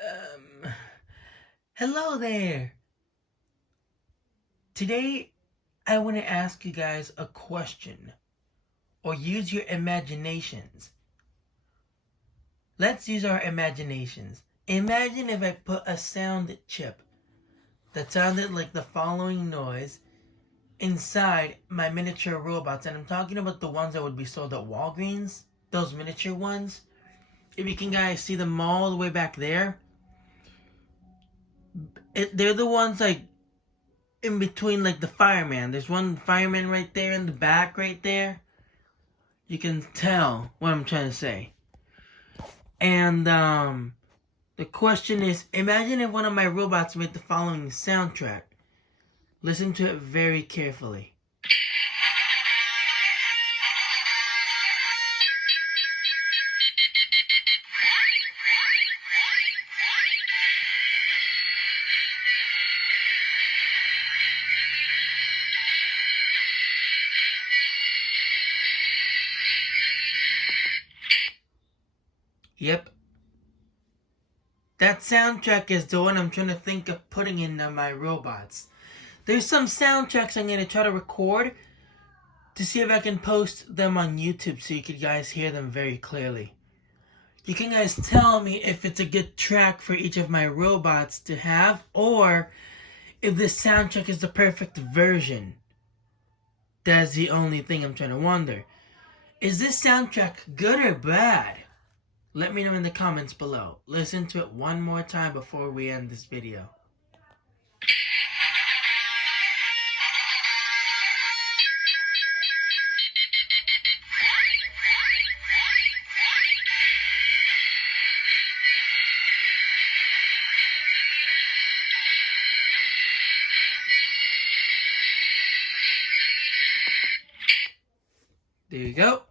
Um, Hello there. Today, I want to ask you guys a question, or use your imaginations. Let's use our imaginations. Imagine if I put a sound chip that sounded like the following noise inside my miniature robots, and I'm talking about the ones that would be sold at Walgreens, those miniature ones. If you can guys see them all the way back there, they're the ones like in between, like the fireman. There's one fireman right there in the back right there. You can tell what I'm trying to say. And the question is, imagine if one of my robots made the following soundtrack. Listen to it very carefully. Yep. That soundtrack is the one I'm trying to think of putting in my robots. There's some soundtracks I'm going to try to record to see if I can post them on YouTube so you could guys hear them very clearly. You can guys tell me if it's a good track for each of my robots to have, or if this soundtrack is the perfect version. That's the only thing I'm trying to wonder. Is this soundtrack good or bad? Let me know in the comments below. Listen to it one more time before we end this video. There you go.